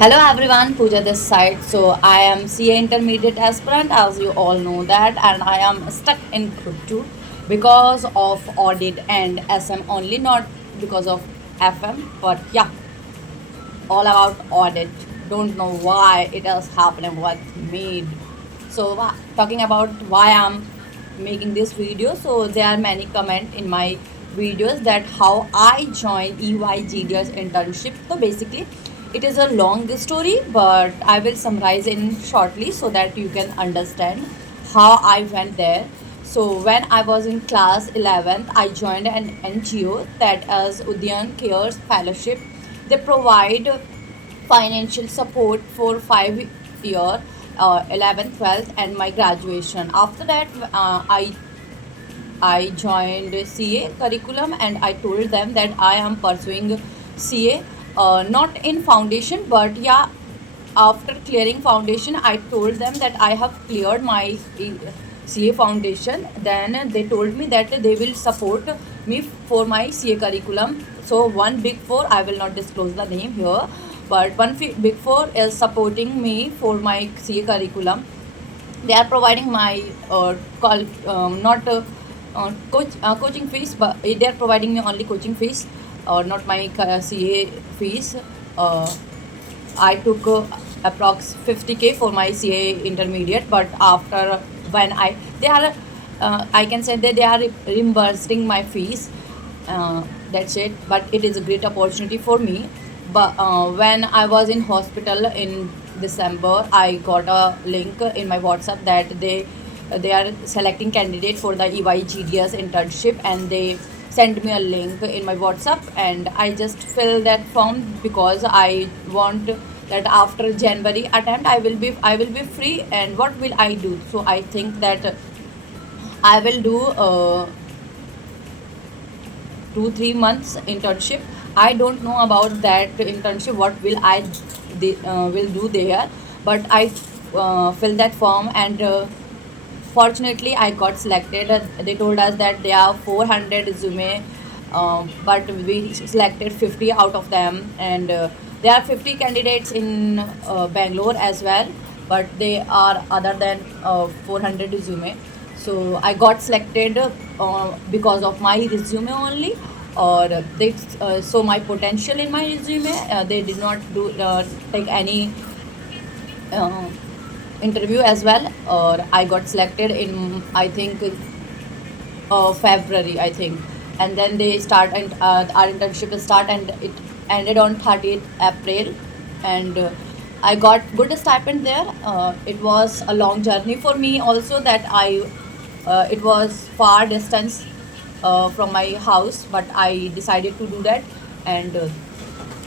Hello everyone, Pooja this side. So I am CA intermediate aspirant, as you all know that, and I am stuck in group 2 because of audit and SM only, not because of FM. But yeah, all about audit. Don't know why it is happening, what made. So talking about why I'm making this video. So there are many comment in my videos that how I joined EYGDS internship. So basically, it is a long story, but I will summarize in shortly so that you can understand how I went there. So when I was in class 11th, I joined an NGO that is Udyan Cares Fellowship. They provide financial support for 5 year 11th 12th and my graduation. After that I joined CA curriculum and I told them that I am pursuing CA, not in foundation, but yeah, after clearing foundation I told them that I have cleared my CA foundation. Then they told me that they will support me for my CA curriculum. So one big four, I will not disclose the name here, but one big four is supporting me for my CA curriculum. They are providing my not coaching fees, but they are providing me only coaching fees, not my CA fees. uh, I took approx 50K for my CA intermediate, but after when they are I can say that they are reimbursing my fees. That's it. But it is a great opportunity for me. But when I was in hospital in December, I got a link in my WhatsApp that they are selecting candidate for the EYGDS internship, and they sent me a link in my WhatsApp, and I just fill that form because I want that after January attempt I will be free. And what will I do? So I think that I will do 2 3 months internship. I don't know about that internship, what will I will do there, but I fill that form, and fortunately I got selected. They told us that there are 400 resume, but we selected 50 out of them, and there are 50 candidates in Bangalore as well, but they are other than 400 resume. So I got selected because of my resume only, or they saw my potential in my resume. They did not do take any uh, interview as well, or I got selected in, I think, February, I think. And then they start, and our internship start, and it ended on 30th April. And I got good stipend there. It was a long journey for me also, that it was far distance from my house, but I decided to do that. And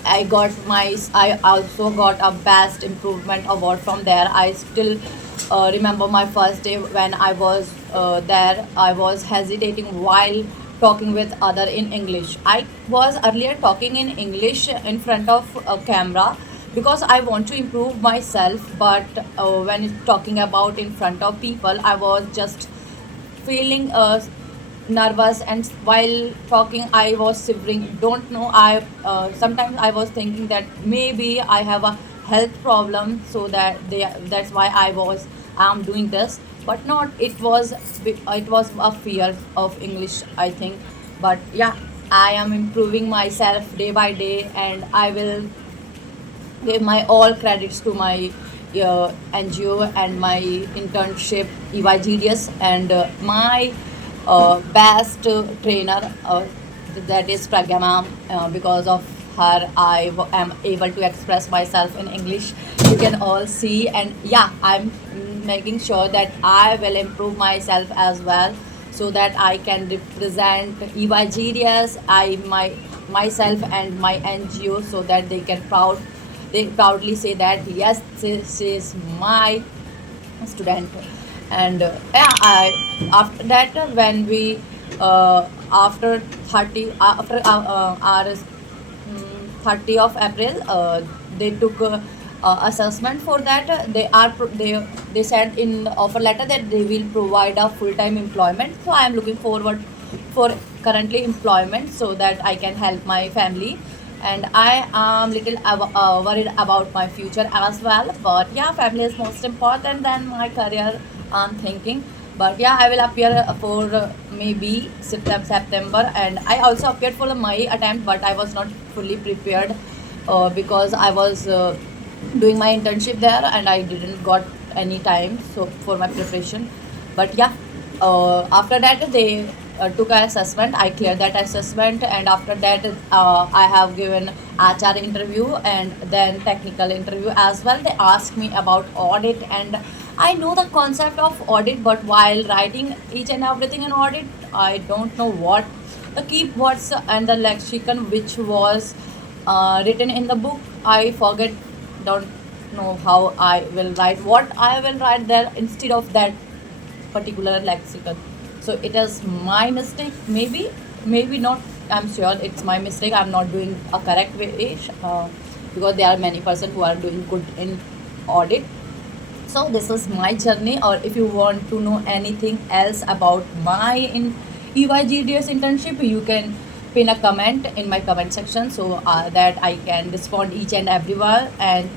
I also got a best improvement award from there. I still remember my first day when I was there. I was hesitating while talking with other in English. I was earlier talking in English in front of a camera because I want to improve myself. But when it's talking about in front of people, I was just feeling nervous, and while talking I was shivering. Don't know, I sometimes I was thinking that maybe I have a health problem, so that's why I'm doing this. But not, it was a fear of English, I think. But yeah, I am improving myself day by day, and I will give my all credits to my NGO and my internship EYGDS, and my best trainer, that is Pragya ma'am. Because of her, am able to express myself in English. You can all see, and yeah, I'm making sure that I will improve myself as well, so that I can represent EYGDS, myself and my NGO, so that they proudly say that yes, this is my student. And yeah, after that, when we after 30 after our 30 of April, they took assessment for that. They said in the offer letter that they will provide a full time employment. So I am looking forward for currently employment, so that I can help my family. and I am little worried about my future as well. But yeah, family is most important than my career, I'm thinking. But yeah, I will appear for maybe September, and I also appeared for my attempt, but I was not fully prepared because I was doing my internship there and I didn't got any time so for my preparation. But yeah, after that they took an assessment. I cleared that assessment, and after that I have given HR interview and then technical interview as well. They asked me about audit, and I know the concept of audit, but while writing each and everything in audit, I don't know what the keywords and the lexicon which was written in the book. I forget, don't know how I will write, what I will write there instead of that particular lexicon. So it is my mistake, maybe not. I'm sure it's my mistake. I'm not doing a correct way because there are many persons who are doing good in audit. So this is my journey, or if you want to know anything else about my in EYGDS internship, you can pin a comment in my comment section so that I can respond each and everyone. And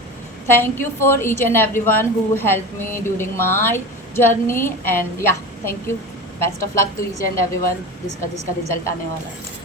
thank you for each and everyone who helped me during my journey. And yeah, thank you. Best of luck to each and everyone जिसका जिसका result आने वाला है.